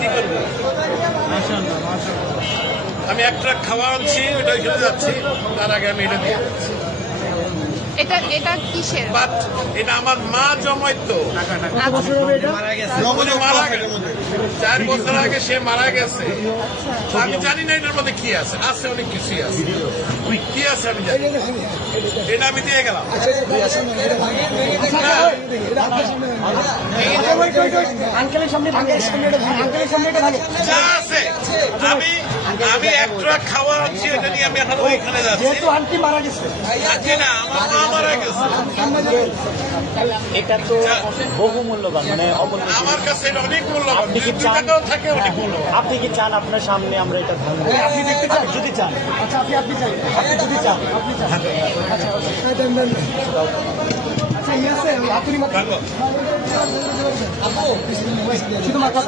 কি করবো? আমি এক ট্রাক খাওয়া আনছি, ওটা ওইখানে যাচ্ছি, তার আগে আমি এটা দিয়ে যাচ্ছি। এটা কিসের? বাট এটা আমার মা জমাইতো। মারা গেছে 4 বছর আগে, সে মারা গেছে। আমি জানি না এটার মধ্যে কি আছে, আছে অনেক কিছুই আছে। কি আছে আমি জানি, এটা আমি দিয়ে গেলাম। যা আছে আমি এক ট্রাক খাওয়া আনছি, এটা নিয়ে আমি এখন ওইখানে যাচ্ছি। আন্টি মারা গেছে, আজকে না, আমার মা মারা গেছে। এটা তো বহু মূল্যবান, মানে অমূল্য। আমার কাছে এটা অনেক মূল্যবান, আপনি কি 2 চান? টাকাও থাকে অনেক মূল্যবান। আপনি কি চান আপনার সামনে আমরা এটা ভাঙবো? আপনি দেখতে চান? যদি চান, আচ্ছা আপনি চাই, আপনি যদি চান, আপনি চান, আচ্ছা আচ্ছা ইয়ে আছে আপনি ভাঙো। শুধু মাথা